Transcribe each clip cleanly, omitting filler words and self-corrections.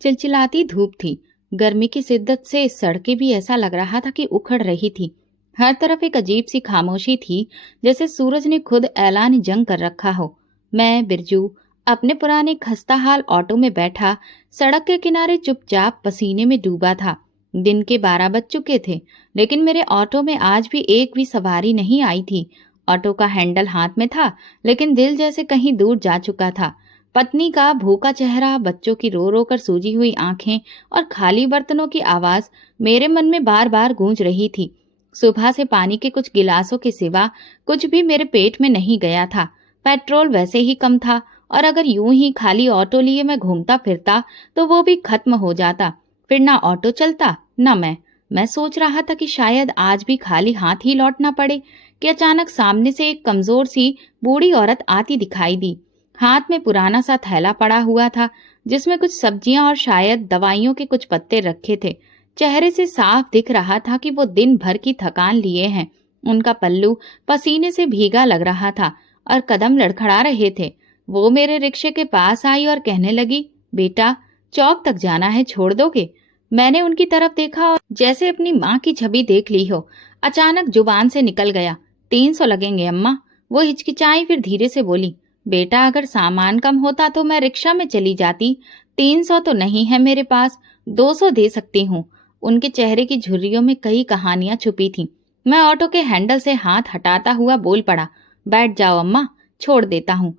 चिलचिलाती धूप थी। गर्मी की शिद्दत से सड़कें भी ऐसा लग रहा था कि उखड़ रही थी। हर तरफ एक अजीब सी खामोशी थी, जैसे सूरज ने खुद ऐलान जंग कर रखा हो। मैं बिरजू अपने पुराने खस्ताहाल ऑटो में बैठा सड़क के किनारे चुपचाप पसीने में डूबा था। दिन के 12 बज चुके थे, लेकिन मेरे ऑटो में आज भी एक भी सवारी नहीं आई थी। ऑटो का हैंडल हाथ में था, लेकिन दिल जैसे कहीं दूर जा चुका था। पत्नी का भूखा चेहरा, बच्चों की रो रो कर सूजी हुई आंखें और खाली बर्तनों की आवाज मेरे मन में बार बार गूंज रही थी। सुबह से पानी के कुछ गिलासों के सिवा कुछ भी मेरे पेट में नहीं गया था। पेट्रोल वैसे ही कम था, और अगर यूं ही खाली ऑटो लिए मैं घूमता फिरता तो वो भी खत्म हो जाता। फिर ना ऑटो चलता ना मैं सोच रहा था कि शायद आज भी खाली हाथ ही लौटना पड़े कि अचानक सामने से एक कमजोर सी बूढ़ी औरत आती दिखाई दी। हाथ में पुराना सा थैला पड़ा हुआ था, जिसमें कुछ सब्जियां और शायद दवाइयों के कुछ पत्ते रखे थे। चेहरे से साफ दिख रहा था कि वो दिन भर की थकान लिए हैं। उनका पल्लू पसीने से भीगा लग रहा था और कदम लड़खड़ा रहे थे। वो मेरे रिक्शे के पास आई और कहने लगी, बेटा, चौक तक जाना है, छोड़ दोगे? मैंने उनकी तरफ देखा और जैसे अपनी माँ की छवि देख ली हो, अचानक जुबान से निकल गया, 300 लगेंगे अम्मा। वो हिचकिचाई, फिर धीरे से बोली, बेटा, अगर सामान कम होता तो मैं रिक्शा में चली जाती। 300 तो नहीं है मेरे पास, 200 दे सकती हूँ। उनके चेहरे की झुर्रियों में कई कहानियां छुपी थीं। मैं ऑटो के हैंडल से हाथ हटाता हुआ बोल पड़ा, बैठ जाओ अम्मा, छोड़ देता हूँ।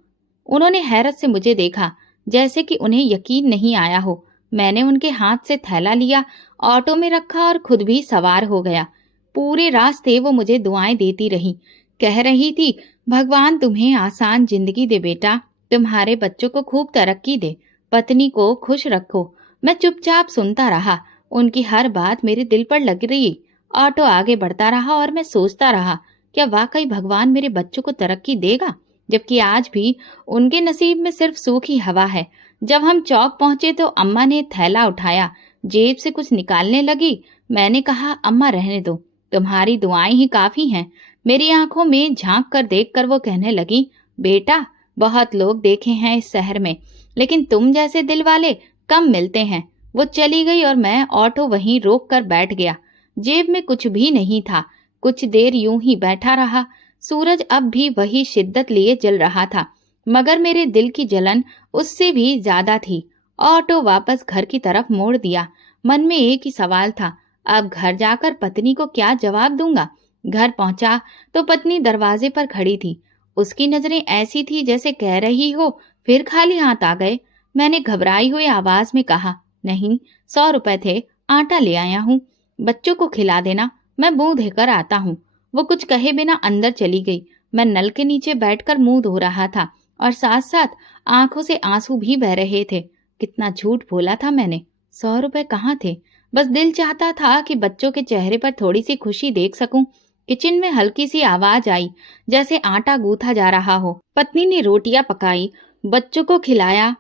उन्होंने हैरत से मुझे देखा, जैसे कि उन्हें यकीन नहीं आया हो। मैंने उनके हाथ से थैला लिया, ऑटो में रखा और खुद भी सवार हो गया। पूरे रास्ते वो मुझे दुआएं देती रही, कह रही थी, भगवान तुम्हें आसान जिंदगी दे बेटा, तुम्हारे बच्चों को खूब तरक्की दे, पत्नी को खुश रखो। मैं चुपचाप सुनता रहा। उनकी हर बात मेरे दिल पर लग रही। ऑटो आगे बढ़ता रहा और मैं सोचता रहा, क्या वाकई भगवान मेरे बच्चों को तरक्की देगा, जबकि आज भी उनके नसीब में सिर्फ सूखी हवा है। जब हम चौक पहुंचे तो अम्मा ने थैला उठाया, जेब से कुछ निकालने लगी। मैंने कहा, अम्मा रहने दो, तुम्हारी दुआएं ही काफी हैं। मेरी आंखों में झांक कर देखकर वो कहने लगी, बेटा, बहुत लोग देखे हैं इस शहर में, लेकिन तुम जैसे दिल वाले कम मिलते हैं। वो चली गई और मैं ऑटो वहीं रोक कर बैठ गया। जेब में कुछ भी नहीं था। कुछ देर यूं ही बैठा रहा। सूरज अब भी वही शिद्दत लिए जल रहा था, मगर मेरे दिल की जलन उससे भी ज्यादा थी। ऑटो वापस घर की तरफ मोड़ दिया। मन में एक ही सवाल था, अब घर जाकर पत्नी को क्या जवाब दूंगा। घर पहुंचा तो पत्नी दरवाजे पर खड़ी थी। उसकी नजरें ऐसी थी जैसे कह रही हो, फिर खाली हाथ आ गए। मैंने घबराई हुई आवाज में कहा, नहीं, 100 रुपए थे, आटा ले आया हूँ, बच्चों को खिला देना, मैं मुंह धोकर आता हूँ। वो कुछ कहे बिना अंदर चली गई। मैं नल के नीचे बैठकर मुंह धो रहा था और साथ साथ आंखों से आंसू भी बह रहे थे। कितना झूठ बोला था मैंने। 100 रुपए कहाँ थे? बस दिल चाहता था कि बच्चों के चेहरे पर थोड़ी सी खुशी देख सकूं। किचन में हल्की सी आवाज आई, जैसे आटा गूंथा जा रहा हो। पत्नी ने रोटियां पकाई, बच्चों को खिलाया,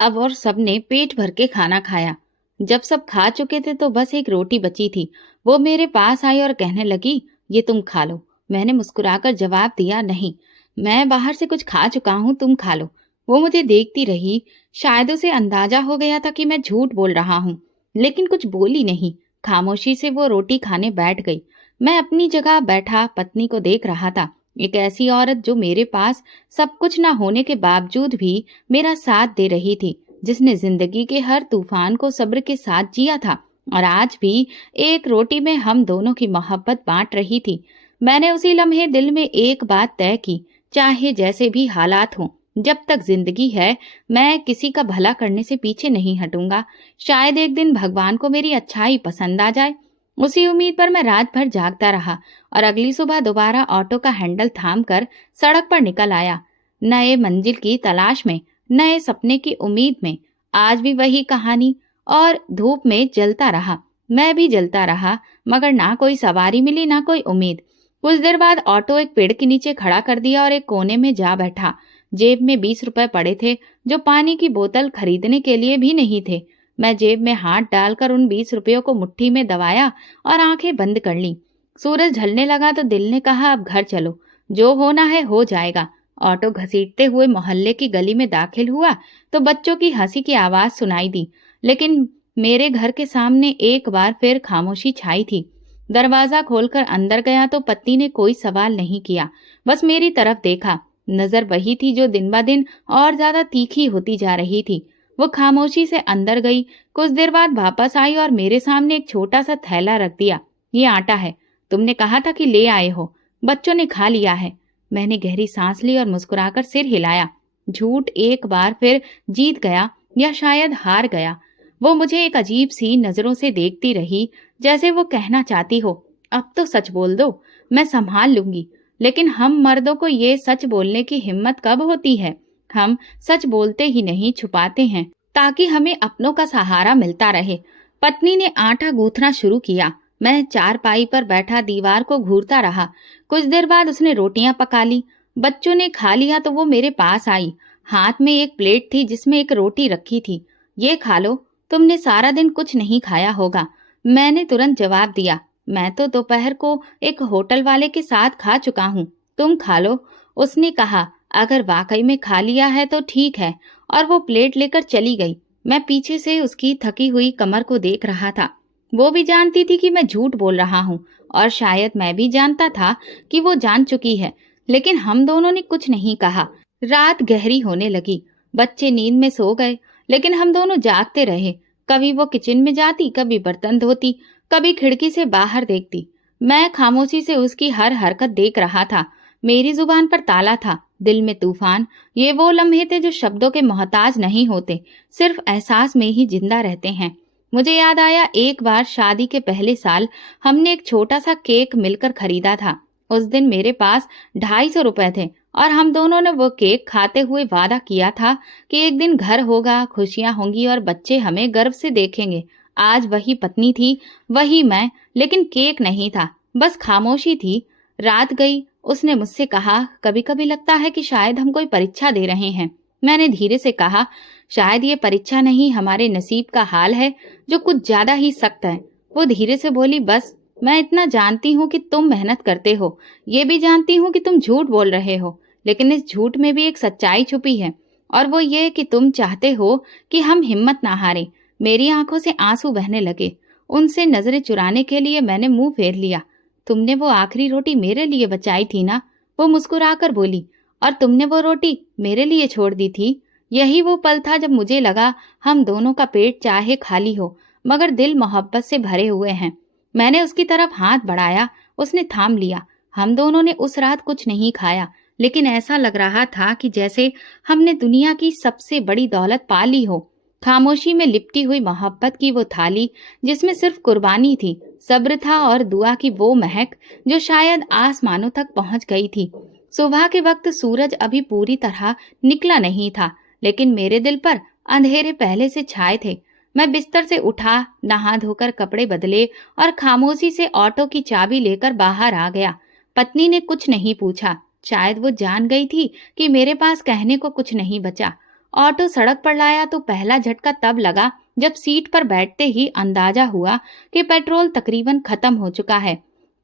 अब और सबने पेट भर के खाना खाया। जब सब खा चुके थे तो बस एक रोटी बची थी। वो मेरे पास आई और कहने लगी, ये तुम खा लो। मैंने मुस्कुराकर जवाब दिया, नहीं, मैं बाहर से कुछ खा चुका हूँ, तुम खा लो। वो मुझे देखती रही। शायद उसे अंदाजा हो गया था कि मैं झूठ बोल रहा हूँ, लेकिन कुछ बोली नहीं। खामोशी से वो रोटी खाने बैठ गई। मैं अपनी जगह बैठा पत्नी को देख रहा था। एक ऐसी औरत जो मेरे पास सब कुछ न होने के बावजूद भी मेरा साथ दे रही थी, जिसने जिंदगी के हर तूफान को सब्र के साथ जिया था और आज भी एक रोटी में हम दोनों की मोहब्बत बांट रही थी। मैंने उसी लम्हे दिल में एक बात तय की, चाहे जैसे भी हालात हों, जब तक जिंदगी है मैं किसी का भला करने से पीछे नहीं हटूंगा। शायद एक दिन भगवान को मेरी अच्छाई पसंद आ जाए। उसी उम्मीद पर मैं रात भर जागता रहा और अगली सुबह दोबारा ऑटो का हैंडल थामकर सड़क पर निकल आया, नए मंजिल की तलाश में, नए सपने की उम्मीद में। आज भी वही कहानी, और धूप में जलता रहा, मैं भी जलता रहा, मगर ना कोई सवारी मिली ना कोई उम्मीद। कुछ देर बाद ऑटो एक पेड़ के नीचे खड़ा कर दिया और एक कोने में जा बैठा। जेब में 20 रुपए पड़े थे, जो पानी की बोतल खरीदने के लिए भी नहीं थे। मैं जेब में हाथ डालकर उन 20 रुपयों को मुट्ठी में दबाया और आंखें बंद कर ली। सूरज ढलने लगा तो दिल ने कहा, अब घर चलो, जो होना है हो जाएगा। ऑटो घसीटते हुए मोहल्ले की गली में दाखिल हुआ तो बच्चों की हंसी की आवाज सुनाई दी, लेकिन मेरे घर के सामने एक बार फिर खामोशी छाई थी। दरवाजा खोलकर अंदर गया तो पति ने कोई सवाल नहीं किया, बस मेरी तरफ देखा। नजर वही थी जो दिन ब दिन और ज्यादा तीखी होती जा रही थी। वो खामोशी से अंदर गई, कुछ देर बाद वापस आई और मेरे सामने एक छोटा सा थैला रख दिया। ये आटा है, तुमने कहा था कि ले आए हो, बच्चों ने खा लिया है। मैंने गहरी सांस ली और मुस्कुराकर सिर हिलाया। झूठ एक बार फिर जीत गया, या शायद हार गया। वो मुझे एक अजीब सी नजरों से देखती रही, जैसे वो कहना चाहती हो, अब तो सच बोल दो, मैं संभाल लूंगी। लेकिन हम मर्दों को ये सच बोलने की हिम्मत कब होती है? हम सच बोलते ही नहीं, छुपाते हैं ताकि हमें अपनों का सहारा मिलता रहे। पत्नी ने आटा गूंथना शुरू किया। मैं चारपाई पर बैठा दीवार को घूरता रहा। कुछ देर बाद उसने रोटियां पका ली। बच्चों ने खा लिया तो वो मेरे पास आई। हाथ में एक प्लेट थी जिसमें एक रोटी रखी थी। ये खा लो, तुमने सारा दिन कुछ नहीं खाया होगा। मैंने तुरंत जवाब दिया, मैं तो दोपहर को एक होटल वाले के साथ खा चुका हूँ, तुम खा लो। उसने कहा, अगर वाकई में खा लिया है तो ठीक है, और वो प्लेट लेकर चली गई। मैं पीछे से उसकी थकी हुई कमर को देख रहा था। वो भी जानती थी कि मैं झूठ बोल रहा हूँ, और शायद मैं भी जानता था कि वो जान चुकी है, लेकिन हम दोनों ने कुछ नहीं कहा। रात गहरी होने लगी। बच्चे नींद में सो गए, लेकिन हम दोनों जागते रहे। कभी वो किचन में जाती, कभी बर्तन धोती, कभी खिड़की से बाहर देखती। मैं खामोशी से उसकी हर हरकत देख रहा था। मेरी जुबान पर ताला था, दिल में तूफान। ये वो लम्हे थे जो शब्दों के मोहताज नहीं होते, सिर्फ एहसास में ही जिंदा रहते हैं। मुझे याद आया, एक बार शादी के पहले साल हमने एक छोटा सा केक मिलकर खरीदा था। उस दिन मेरे पास 250 रुपए थे, और हम दोनों ने वो केक खाते हुए वादा किया था कि एक दिन घर होगा, खुशियां होंगी और बच्चे हमें गर्व से देखेंगे। आज वही पत्नी थी, वही मैं, लेकिन केक नहीं था, बस खामोशी थी। रात गई। उसने मुझसे कहा, कभी कभी लगता है कि शायद हम कोई परीक्षा दे रहे हैं। मैंने धीरे से कहा, शायद ये परीक्षा नहीं, हमारे नसीब का हाल है जो कुछ ज्यादा ही सख्त है। वो धीरे से बोली, बस मैं इतना जानती हूँ कि तुम मेहनत करते हो, ये भी जानती हूँ कि तुम झूठ बोल रहे हो, लेकिन इस झूठ में भी एक सच्चाई छुपी है, और वो ये कि तुम चाहते हो कि हम हिम्मत ना हारें। मेरी आंखों से आंसू बहने लगे। उनसे नजरें चुराने के लिए मैंने मुंह फेर लिया। तुमने वो आखिरी रोटी मेरे लिए बचाई थी ना? वो मुस्कुराकर बोली, और तुमने वो रोटी मेरे लिए छोड़ दी थी। यही वो पल था जब मुझे लगा हम दोनों का पेट चाहे खाली हो, मगर दिल मोहब्बत से भरे हुए हैं। मैंने उसकी तरफ हाथ बढ़ाया, उसने थाम लिया। हम दोनों ने उस रात कुछ नहीं खाया, लेकिन ऐसा लग रहा था कि जैसे हमने दुनिया की सबसे बड़ी दौलत पा ली हो। खामोशी में लिपटी हुई मोहब्बत की वो थाली जिसमें सिर्फ कुर्बानी थी, सब्र था और दुआ की वो महक जो शायद आसमानों तक पहुंच गई थी। सुबह के वक्त सूरज अभी पूरी तरह निकला नहीं था, लेकिन मेरे दिल पर अंधेरे पहले से छाए थे। मैं बिस्तर से उठा, नहा धोकर कपड़े बदले और खामोशी से ऑटो की चाबी लेकर बाहर आ गया। पत्नी ने कुछ नहीं पूछा, शायद वो जान गई थी कि मेरे पास कहने को कुछ नहीं बचा। ऑटो सड़क पर लाया तो पहला झटका तब लगा जब सीट पर बैठते ही अंदाजा हुआ कि पेट्रोल तकरीबन खत्म हो चुका है।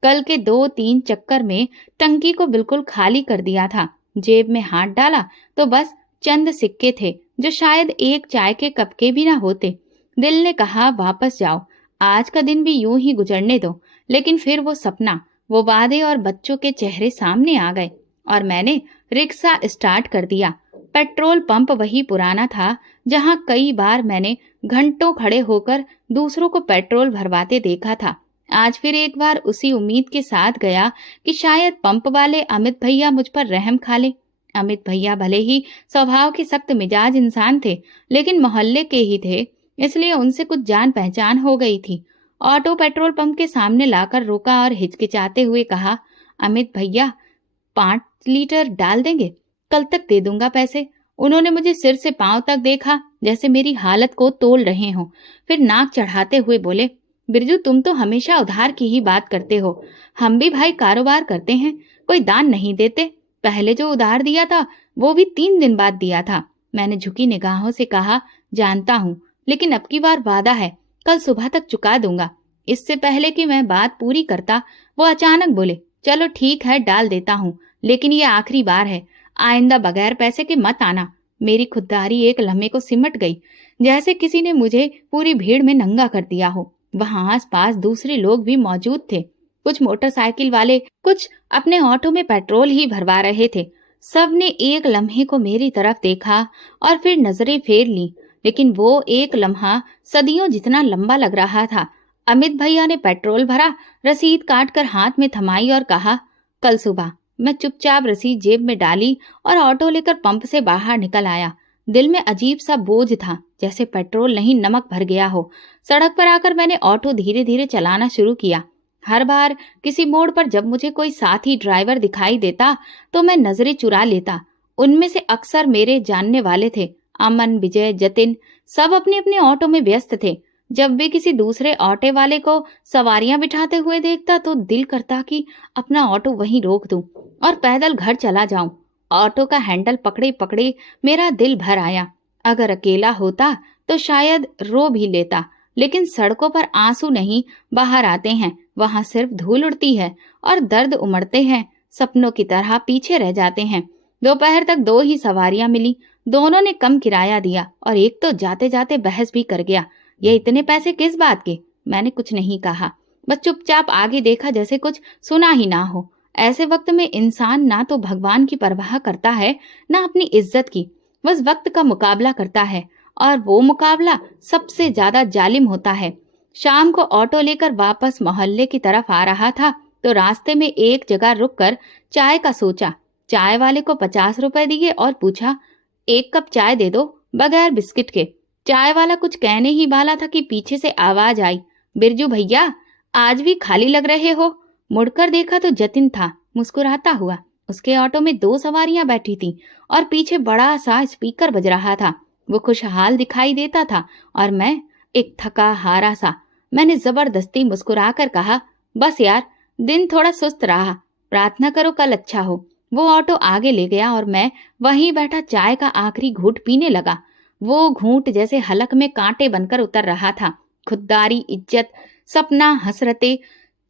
कल के 2-3 चक्कर में टंकी को बिल्कुल खाली कर दिया था। जेब में हाथ डाला तो बस चंद सिक्के थे जो शायद एक चाय के कप के भी ना होते। दिल ने कहा, वापस जाओ, आज का दिन भी यूं ही गुजरने दो। लेकिन फिर वो सपना, वो वादे और बच्चों के चेहरे सामने आ गए, और मैंने रिक्शा स्टार्ट कर दिया। पेट्रोल पंप वही पुराना था जहां कई बार मैंने घंटों खड़े होकर दूसरों को पेट्रोल भरवाते देखा था। आज फिर एक बार उसी उम्मीद के साथ गया कि शायद पंप वाले अमित भैया मुझ पर रहम खा ले। अमित भैया भले ही स्वभाव के सख्त मिजाज इंसान थे, लेकिन मोहल्ले के ही थे, इसलिए उनसे कुछ जान पहचान हो गई थी। ऑटो पेट्रोल पंप के सामने लाकर रोका और हिचकिचाते हुए कहा, अमित भैया 5 लीटर डाल देंगे? कल तक दे दूंगा पैसे। उन्होंने मुझे सिर से पांव तक देखा, जैसे मेरी हालत को तोल रहे हों। फिर नाक चढ़ाते हुए बोले, बिरजू तुम तो हमेशा उधार की ही बात करते हो, हम भी भाई कारोबार करते हैं, कोई दान नहीं देते। पहले जो उधार दिया था वो भी 3 दिन बाद दिया था। मैंने झुकी निगाहों से कहा, जानता हूँ, लेकिन अब की बार वादा है, कल सुबह तक चुका दूंगा। इससे पहले कि मैं बात पूरी करता, वो अचानक बोले, चलो ठीक है डाल देता हूँ, लेकिन ये आखिरी बार है, आइंदा बगैर पैसे के मत आना। मेरी खुददारी एक लम्हे को सिमट गई। जैसे किसी ने मुझे पूरी भीड़ में नंगा कर दिया हो। वहां आसपास दूसरे लोग भी मौजूद थे, कुछ मोटरसाइकिल वाले, कुछ अपने ऑटो में पेट्रोल ही भरवा रहे थे। सबने एक लम्हे को मेरी तरफ देखा और फिर नजरें फेर ली, लेकिन वो एक लम्हा सदियों जितना लंबा लग रहा था। अमित भैया ने पेट्रोल भरा, रसीद काट कर हाथ में थमाई और कहा, कल सुबह। मैं चुपचाप रसीद जेब में डाली और ऑटो लेकर पंप से बाहर निकल आया। दिल में अजीब सा बोझ था, जैसे पेट्रोल नहीं नमक भर गया हो। सड़क पर आकर मैंने ऑटो धीरे धीरे चलाना शुरू किया। हर बार किसी मोड़ पर जब मुझे कोई साथी ड्राइवर दिखाई देता तो मैं नजरें चुरा लेता। उनमें से अक्सर मेरे जानने वाले थे। अमन, विजय, जतिन सब अपने अपने ऑटो में व्यस्त थे। जब भी किसी दूसरे ऑटो वाले को सवारियां बिठाते हुए देखता तो दिल करता कि अपना ऑटो वहीं रोक दूं और पैदल घर चला जाऊं। ऑटो का हैंडल पकड़े पकड़े मेरा दिल भर आया। अगर अकेला होता तो शायद रो भी लेता, लेकिन सड़कों पर आंसू नहीं बाहर आते हैं, वहां सिर्फ धूल उड़ती है और दर्द उमड़ते हैं, सपनों की तरह पीछे रह जाते हैं। दोपहर तक 2 ही सवारियां मिली। दोनों ने कम किराया दिया और एक तो जाते जाते बहस भी कर गया, ये इतने पैसे किस बात के। मैंने कुछ नहीं कहा, बस चुपचाप आगे देखा जैसे कुछ सुना ही ना हो। ऐसे वक्त में इंसान ना तो भगवान की परवाह करता है, ना अपनी इज्जत की, बस वक्त का मुकाबला करता है, और वो मुकाबला सबसे ज्यादा जालिम होता है। शाम को ऑटो लेकर वापस मोहल्ले की तरफ आ रहा था तो रास्ते में एक जगह रुककर चाय का सोचा। चाय वाले को 50 रुपए दिए और पूछा, 1 कप चाय दे दो, बगैर बिस्किट के। चाय वाला कुछ कहने ही वाला था कि पीछे से आवाज आई, बिरजू भैया, आज भी खाली लग रहे हो। मुड़कर देखा तो जतिन था, मुस्कुराता हुआ। उसके ऑटो में 2 सवारियां बैठी थी और पीछे बड़ा सा स्पीकर बज रहा था। वो खुशहाल दिखाई देता था और मैं एक थका हारा सा। मैंने जबरदस्ती मुस्कुराकर कहा, बस यार, दिन थोड़ा सुस्त रहा, प्रार्थना करो कल अच्छा हो। वो ऑटो आगे ले गया और मैं वहीं बैठा चाय का आखिरी घूंट पीने लगा। वो घूंट जैसे हलक में कांटे बनकर उतर रहा था। खुददारी, इज्जत, सपना, हसरते,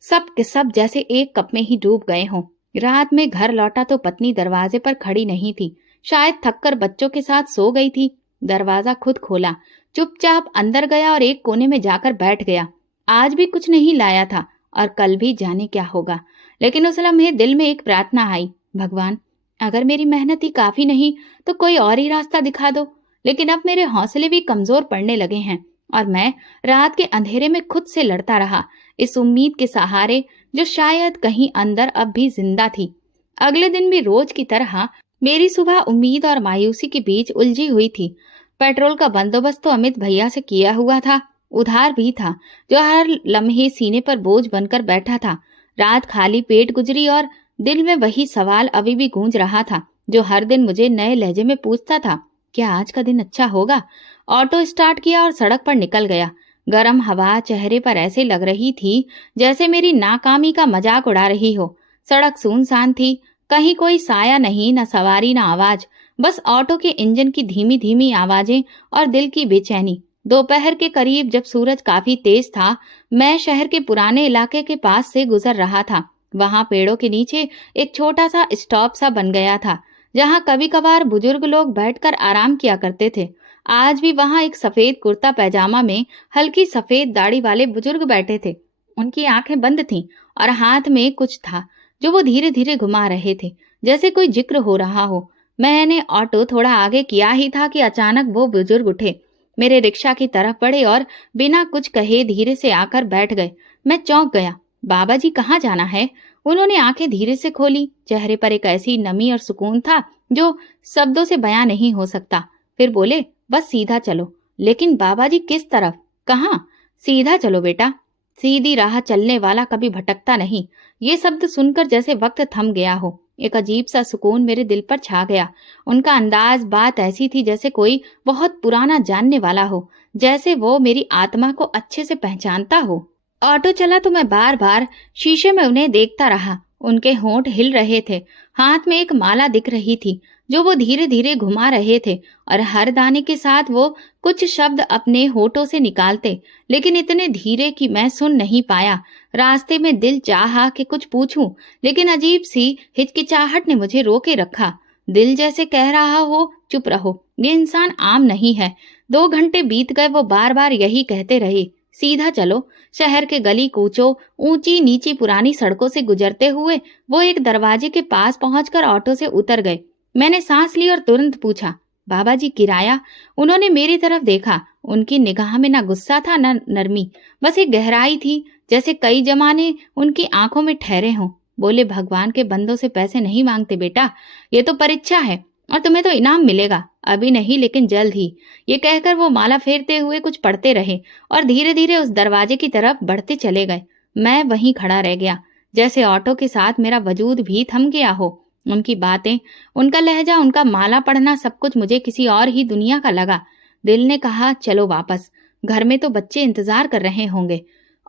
सब के सब जैसे एक कप में ही डूब गए हों। रात में घर लौटा तो पत्नी दरवाजे पर खड़ी नहीं थी, शायद थककर बच्चों के साथ सो गई थी। दरवाजा खुद खोला, चुपचाप अंदर गया और एक कोने में जाकर बैठ गया। आज भी कुछ नहीं लाया था और कल भी जाने क्या होगा, लेकिन उस लम्हे दिल में एक प्रार्थना आई, भगवान, अगर मेरी मेहनत ही काफी नहीं तो कोई और ही रास्ता दिखा दो। लेकिन अब मेरे हौसले भी कमजोर पड़ने लगे हैं और मैं रात के अंधेरे में खुद से लड़ता रहा, इस उम्मीद के सहारे जो शायद कहीं अंदर अब भी जिंदा थी। अगले दिन भी रोज की तरह मेरी सुबह उम्मीद और मायूसी के बीच उलझी हुई थी। पेट्रोल का बंदोबस्त तो अमित भैया से किया हुआ था, उधार भी था, जो हर लम्हे सीने पर बोझ बनकर बैठा था। रात खाली पेट गुजरी और दिल में वही सवाल अभी भी गूंज रहा था, जो हर दिन मुझे नए लहजे में पूछता था, क्या आज का दिन अच्छा होगा। ऑटो स्टार्ट किया और सड़क पर निकल गया। गर्म हवा चेहरे पर ऐसे लग रही थी जैसे मेरी नाकामी का मजाक उड़ा रही हो। सड़क सुनसान थी, कहीं कोई साया नहीं, न सवारी न आवाज, बस ऑटो के इंजन की धीमी धीमी आवाजें और दिल की बेचैनी। दोपहर के करीब जब सूरज काफी तेज था, मैं शहर के पुराने इलाके के पास से गुजर रहा था। वहां पेड़ों के नीचे एक छोटा सा स्टॉप सा बन गया था, जहां कभी कभार बुजुर्ग लोग बैठकर आराम किया करते थे। आज भी वहां एक सफेद कुर्ता पैजामा में हल्की सफेद दाढ़ी वाले बुजुर्ग बैठे थे। उनकी आंखें बंद थीं और हाथ में कुछ था जो वो धीरे धीरे घुमा रहे थे, जैसे कोई जिक्र हो रहा हो। मैंने ऑटो थोड़ा आगे किया ही था कि अचानक वो बुजुर्ग उठे, मेरे रिक्शा की तरफ बढ़े और बिना कुछ कहे धीरे से आकर बैठ गए। मैं चौंक गया। बाबा जी, कहाँ जाना है? उन्होंने आंखें धीरे से खोली। चेहरे पर एक ऐसी नमी और सुकून था जो शब्दों से बयां नहीं हो सकता। फिर बोले, बस सीधा चलो। लेकिन बाबा जी, किस तरफ? कहाँ? सीधा चलो बेटा, सीधी राह चलने वाला कभी भटकता नहीं। ये शब्द सुनकर जैसे वक्त थम गया हो, एक अजीब सा सुकून मेरे दिल पर छा गया। उनका अंदाज, बात ऐसी थी जैसे कोई बहुत पुराना जानने वाला हो, जैसे वो मेरी आत्मा को अच्छे से पहचानता हो। ऑटो चला तो मैं बार बार शीशे में उन्हें देखता रहा। उनके होंठ हिल रहे थे, हाथ में एक माला दिख रही थी जो वो धीरे धीरे घुमा रहे थे, और हर दाने के साथ वो कुछ शब्द अपने होठों से निकालते, लेकिन इतने धीरे कि मैं सुन नहीं पाया। रास्ते में दिल चाहा कि कुछ पूछूं, लेकिन अजीब सी हिचकिचाहट ने मुझे रोके रखा। दिल जैसे कह रहा हो, चुप रहो, ये इंसान आम नहीं है। 2 घंटे बीत गए, वो बार बार यही कहते रहे, सीधा चलो। शहर के गली कूचों, ऊंची नीची पुरानी सड़कों से गुजरते हुए वो एक दरवाजे के पास पहुंचकर ऑटो से उतर गए। मैंने सांस ली और तुरंत पूछा, बाबा जी किराया? उन्होंने मेरी तरफ देखा। उनकी निगाह में ना गुस्सा था न नरमी, बस एक गहराई थी, जैसे कई जमाने उनकी आंखों में ठहरे हों। बोले, भगवान के बंदों से पैसे नहीं मांगते बेटा, ये तो परीक्षा है और तुम्हें तो इनाम मिलेगा, अभी नहीं लेकिन जल्द ही। ये कहकर वो माला फेरते हुए कुछ पढ़ते रहे और धीरे धीरे उस दरवाजे की तरफ बढ़ते चले गए। मैं वहीं खड़ा रह गया, जैसे ऑटो के साथ मेरा वजूद भी थम गया हो। उनकी बातें, उनका लहजा, उनका माला पढ़ना, सब कुछ मुझे किसी और ही दुनिया का लगा। दिल ने कहा, चलो वापस, घर में तो बच्चे इंतजार कर रहे होंगे।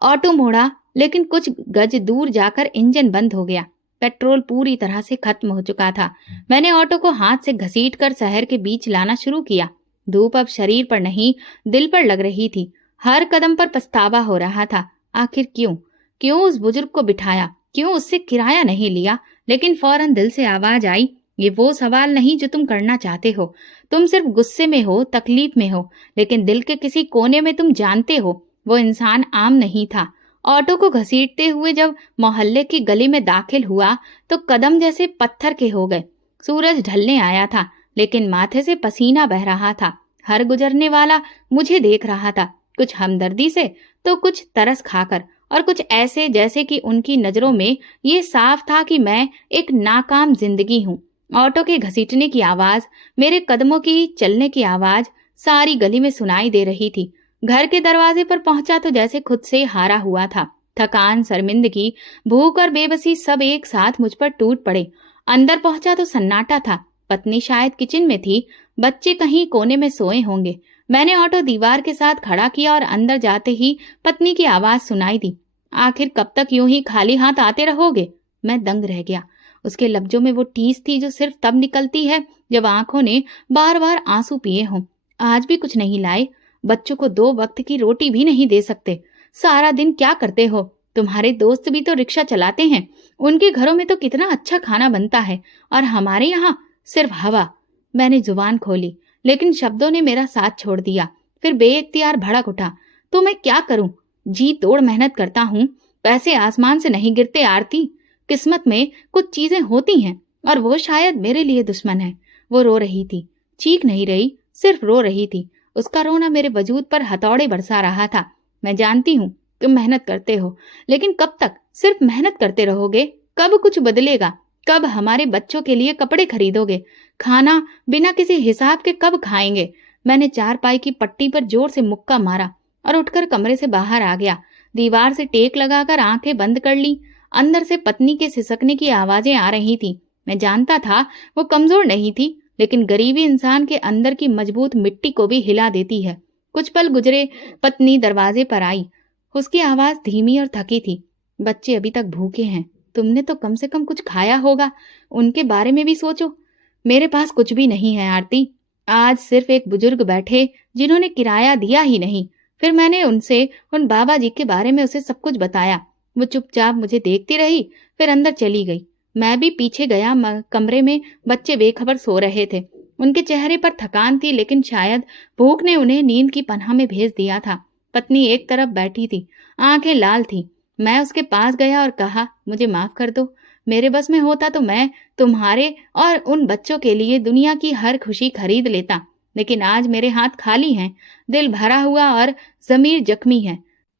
ऑटो मोड़ा, लेकिन कुछ गज दूर जाकर इंजन बंद हो गया। पेट्रोल पूरी तरह से खत्म हो चुका था। मैंने ऑटो को हाथ से घसीटकर शहर के बीच लाना शुरू किया। धूप अब शरीर पर नहीं, दिल पर लग रही थी। हर कदम पर पछतावा हो रहा था। आखिर क्यों उस बुजुर्ग को बिठाया, क्यों उससे किराया नहीं लिया? लेकिन फौरन दिल से आवाज आई, ये वो सवाल नहीं जो तुम करना चाहते हो। तुम सिर्फ गुस्से में हो, तकलीफ में हो, लेकिन दिल के किसी कोने में तुम जानते हो वो इंसान आम नहीं था। ऑटो को घसीटते हुए जब मोहल्ले की गली में दाखिल हुआ तो कदम जैसे पत्थर के हो गए। सूरज ढलने आया था, लेकिन माथे से पसीना बह रहा था। हर गुजरने वाला मुझे देख रहा था, कुछ हमदर्दी से तो कुछ तरस खाकर, और कुछ ऐसे जैसे कि उनकी नजरों में ये साफ था कि मैं एक नाकाम जिंदगी हूँ। ऑटो के घसीटने की आवाज, मेरे कदमों की चलने की आवाज सारी गली में सुनाई दे रही थी। घर के दरवाजे पर पहुंचा तो जैसे खुद से हारा हुआ था। थकान, शर्मिंदगी, भूख और बेबसी सब एक साथ मुझ पर टूट पड़े। अंदर पहुंचा तो सन्नाटा था। पत्नी शायद किचन में थी, बच्चे कहीं कोने में सोए होंगे। मैंने ऑटो दीवार के साथ खड़ा किया और अंदर जाते ही पत्नी की आवाज सुनाई दी, आखिर कब तक यूं ही खाली हाथ आते रहोगे? मैं दंग रह गया। उसके लफ्जों में वो टीस थी जो सिर्फ तब निकलती है जब आंखों ने बार बार आंसू पिए हों। आज भी कुछ नहीं लाए? बच्चों को 2 वक्त की रोटी भी नहीं दे सकते। सारा दिन क्या करते हो? तुम्हारे दोस्त भी तो रिक्शा चलाते हैं, उनके घरों में तो कितना अच्छा खाना बनता है, और हमारे यहाँ सिर्फ हवा। मैंने जुबान खोली, लेकिन शब्दों ने मेरा साथ छोड़ दिया। फिर बेइख्तियार भड़क उठा, तो मैं क्या करूं? जी तोड़ मेहनत करता हूं, पैसे आसमान से नहीं गिरते आरती। किस्मत में कुछ चीजें होती हैं, और वो शायद मेरे लिए दुश्मन है। वो रो रही थी, चीख नहीं रही, सिर्फ रो रही थी। उसका रोना मेरे वजूद पर हथौड़े बरसा रहा था। मैं जानती हूँ तुम मेहनत करते हो, लेकिन कब तक सिर्फ मेहनत करते रहोगे? कब कुछ बदलेगा? कब हमारे बच्चों के लिए कपड़े खरीदोगे? खाना बिना किसी हिसाब के कब खाएंगे? मैंने चारपाई की पट्टी पर जोर से मुक्का मारा और उठकर कमरे से बाहर आ गया। दीवार से टेक लगाकर आंखें बंद कर ली। अंदर से पत्नी के सिसकने की आवाजें आ रही थी। मैं जानता था वो कमजोर नहीं थी, लेकिन गरीबी इंसान के अंदर की मजबूत मिट्टी को भी हिला देती है। कुछ पल गुजरे, पत्नी दरवाजे पर आई। उसकी आवाज धीमी और थकी थी। बच्चे अभी तक भूखे हैं, तुमने तो कम से कम कुछ खाया होगा, उनके बारे में भी सोचो। मेरे पास कुछ भी नहीं है आरती। आज सिर्फ एक बुजुर्ग बैठे जिन्होंने किराया दिया ही नहीं। फिर मैंने उनसे उन बाबा जी के बारे में उसे सब कुछ बताया। वो चुपचाप मुझे देखती रही, फिर अंदर चली गई। मैं भी पीछे गया। कमरे में बच्चे बेखबर सो रहे थे। उनके चेहरे पर थकान थी, लेकिन शायद भूख ने उन्हें नींद की पनाह में भेज दिया था। पत्नी एक तरफ बैठी थी, आंखें लाल थी। मैं उसके पास गया और कहा, मुझे माफ कर दो। मेरे बस में होता तो मैं तुम्हारे और उन बच्चों के लिए दुनिया की हर खुशी खरीद लेता, लेकिन आज मेरे हाथ खाली हैं, दिल भरा हुआ और जमीर जख्मी है।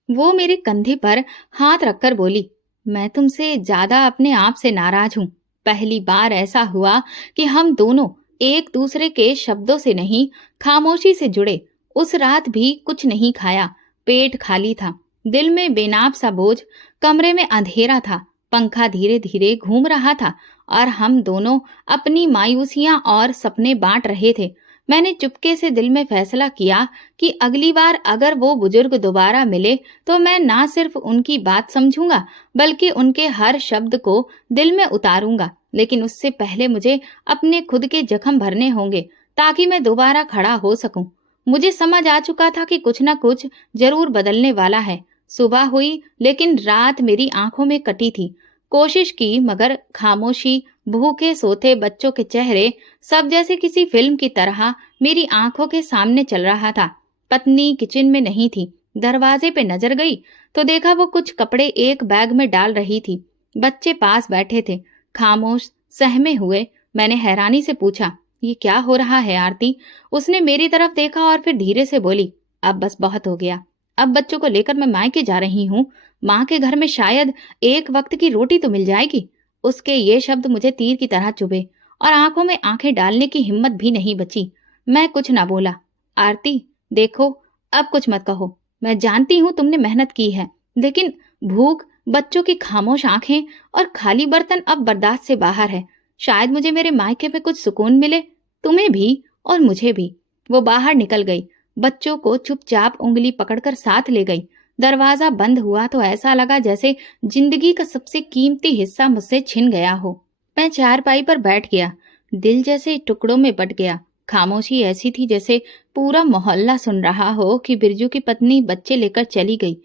वो मेरे कंधे पर हाथ रखकर बोली, मैं तुमसे ज्यादा अपने आप से नाराज हूँ। पहली बार ऐसा हुआ कि हम दोनों एक दूसरे के शब्दों से नहीं, खामोशी से जुड़े। उस रात भी कुछ नहीं खाया, पेट खाली था, दिल में बेनाप सा बोझ। कमरे में अंधेरा था, पंखा धीरे धीरे घूम रहा था और हम दोनों अपनी मायूसियां और सपने बांट रहे थे। मैंने चुपके से दिल में फैसला किया कि अगली बार अगर वो बुजुर्ग दोबारा मिले तो मैं ना सिर्फ उनकी बात समझूंगा, बल्कि उनके हर शब्द को दिल में उतारूंगा। लेकिन उससे पहले मुझे अपने खुद के जख्म भरने होंगे, ताकि मैं दोबारा खड़ा हो सकूं। मुझे समझ आ चुका था कि कुछ न कुछ जरूर बदलने वाला है। सुबह हुई, लेकिन रात मेरी आंखों में कटी थी। कोशिश की, मगर खामोशी, भूखे सोते बच्चों के चेहरे, सब जैसे किसी फिल्म की तरह मेरी आंखों के सामने चल रहा था। पत्नी किचन में नहीं थी। दरवाजे पे नजर गई तो देखा वो कुछ कपड़े एक बैग में डाल रही थी। बच्चे पास बैठे थे, खामोश, सहमे हुए। मैंने हैरानी से पूछा, ये क्या हो रहा है आरती? उसने मेरी तरफ देखा और फिर धीरे से बोली, अब बस बहुत हो गया। अब बच्चों को लेकर मैं मायके जा रही हूँ। माँ के घर में शायद एक वक्त की रोटी तो मिल जाएगी। उसके ये शब्द मुझे तीर की तरह चुभे और आंखों में आंखें डालने की हिम्मत भी नहीं बची। मैं कुछ ना बोला। आरती देखो, अब कुछ मत कहो। मैं जानती हूँ तुमने मेहनत की है, लेकिन भूख, बच्चों की खामोश आंखें और खाली बर्तन अब बर्दाश्त से बाहर है। शायद मुझे मेरे मायके में कुछ सुकून मिले, तुम्हें भी और मुझे भी। वो बाहर निकल गई। बच्चों को चुपचाप उंगली पकड़कर साथ ले गई। दरवाजा बंद हुआ तो ऐसा लगा जैसे जिंदगी का सबसे कीमती हिस्सा मुझसे छिन गया हो। मैं चारपाई पर बैठ गया। दिल जैसे टुकड़ों में बट गया। खामोशी ऐसी थी जैसे पूरा मोहल्ला सुन रहा हो कि बिरजू की पत्नी बच्चे लेकर चली गई।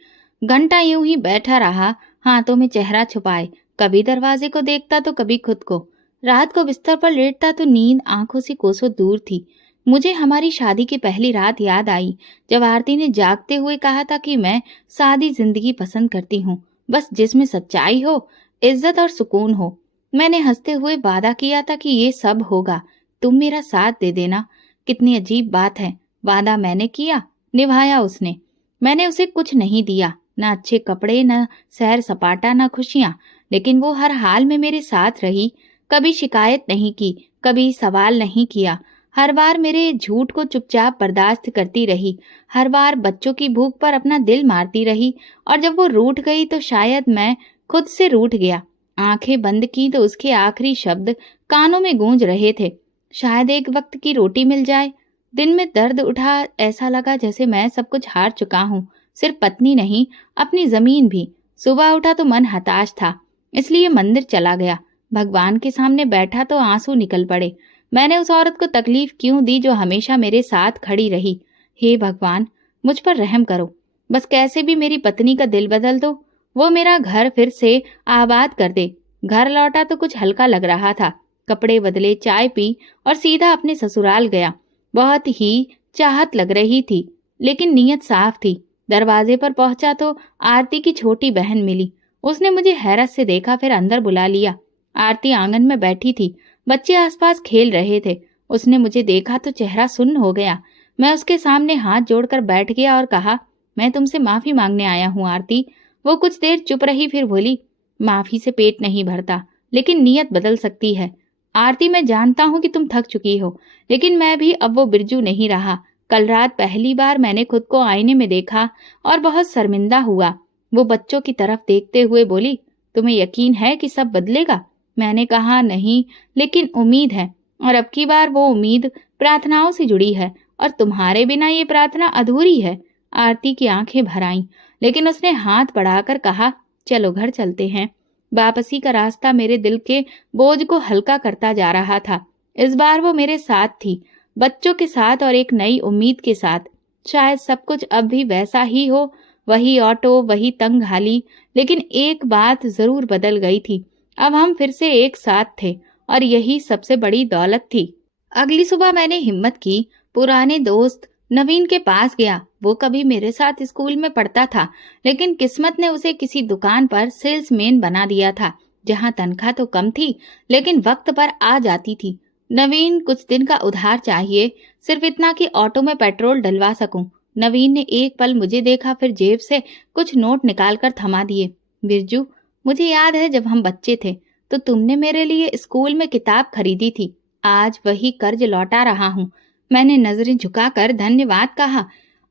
घंटा यूं ही बैठा रहा, हाथों में चेहरा छुपाए। कभी दरवाजे को देखता तो कभी खुद को। रात को बिस्तर पर लेटता तो नींद आंखों से कोसों दूर थी। मुझे हमारी शादी की पहली रात याद आई, जब आरती ने जागते हुए कहा था कि मैं सादी जिंदगी पसंद करती हूँ, बस जिसमें सच्चाई हो, इज्जत और सुकून हो। मैंने हंसते हुए वादा किया था कि ये सब होगा, तुम मेरा साथ दे देना। कितनी अजीब बात है, वादा मैंने किया, निभाया उसने। मैंने उसे कुछ नहीं दिया, न अच्छे कपड़े, न सैर सपाटा, न खुशियां, लेकिन वो हर हाल में मेरे साथ रही। कभी शिकायत नहीं की, कभी सवाल नहीं किया। हर बार मेरे झूठ को चुपचाप बर्दाश्त करती रही। हर बार बच्चों की भूख पर अपना दिल मारती रही। और जब वो रूठ गई तो शायद मैं खुद से रूठ गया। आंखें बंद की तो उसके आखिरी शब्द कानों में गूंज रहे थे, शायद एक वक्त की रोटी मिल जाए। दिन में दर्द उठा, ऐसा लगा जैसे मैं सब कुछ हार चुका हूँ, सिर्फ पत्नी नहीं, अपनी जमीन भी। सुबह उठा तो मन हताश था, इसलिए मंदिर चला गया। भगवान के सामने बैठा तो आंसू निकल पड़े। मैंने उस औरत को तकलीफ क्यों दी जो हमेशा मेरे साथ खड़ी रही? हे भगवान, मुझ पर रहम करो। बस कैसे भी मेरी पत्नी का दिल बदल दो, वो मेरा घर फिर से आबाद कर दे। घर लौटा तो कुछ हल्का लग रहा था। कपड़े बदले, चाय पी और सीधा अपने ससुराल गया। बहुत ही चाहत लग रही थी, लेकिन नीयत साफ थी। दरवाजे पर पहुंचा तो आरती की छोटी बहन मिली। उसने मुझे हैरत से देखा, फिर अंदर बुला लिया। आरती आंगन में बैठी थी, बच्चे आसपास खेल रहे थे। उसने मुझे देखा तो चेहरा सुन्न हो गया। मैं उसके सामने हाथ जोड़कर बैठ गया और कहा, मैं तुमसे माफी मांगने आया हूँ आरती। वो कुछ देर चुप रही, फिर बोली, माफी से पेट नहीं भरता, लेकिन नीयत बदल सकती है। आरती, मैं जानता हूँ कि तुम थक चुकी हो, लेकिन मैं भी अब वो बिरजू नहीं रहा। कल रात पहली बार मैंने खुद को आईने में देखा और बहुत शर्मिंदा हुआ। वो बच्चों की तरफ देखते हुए बोली, तुम्हें यकीन है कि सब बदलेगा? मैंने कहा, नहीं, लेकिन उम्मीद है। और अब की बार वो उम्मीद प्रार्थनाओं से जुड़ी है, और तुम्हारे बिना ये प्रार्थना अधूरी है। आरती की आंखें भर आईं, लेकिन उसने हाथ बढ़ाकर कहा, चलो घर चलते हैं। वापसी का रास्ता मेरे दिल के बोझ को हल्का करता जा रहा था। इस बार वो मेरे साथ थी, बच्चों के साथ और एक नई उम्मीद के साथ। शायद सब कुछ अब भी वैसा ही हो, वही ऑटो, वही तंग हाली, लेकिन एक बात जरूर बदल गई थी। अब हम फिर से एक साथ थे, और यही सबसे बड़ी दौलत थी। अगली सुबह मैंने हिम्मत की, पुराने दोस्त नवीन के पास गया। वो कभी मेरे साथ स्कूल में पढ़ता था, लेकिन किस्मत ने उसे किसी दुकान पर सेल्समैन बना दिया था, जहां तनख्वाह तो कम थी, लेकिन वक्त पर आ जाती थी। नवीन कुछ दिन का उधार चाहिए, सिर्फ इतना कि ऑटो में पेट्रोल डलवा सकूं। नवीन ने एक पल मुझे देखा, फिर जेब से कुछ नोट निकालकर थमा दिए। बिरजू, मुझे याद है जब हम बच्चे थे तो तुमने मेरे लिए स्कूल में किताब खरीदी थी। आज वही कर्ज लौटा रहा हूँ। मैंने नजरें झुकाकर धन्यवाद कहा।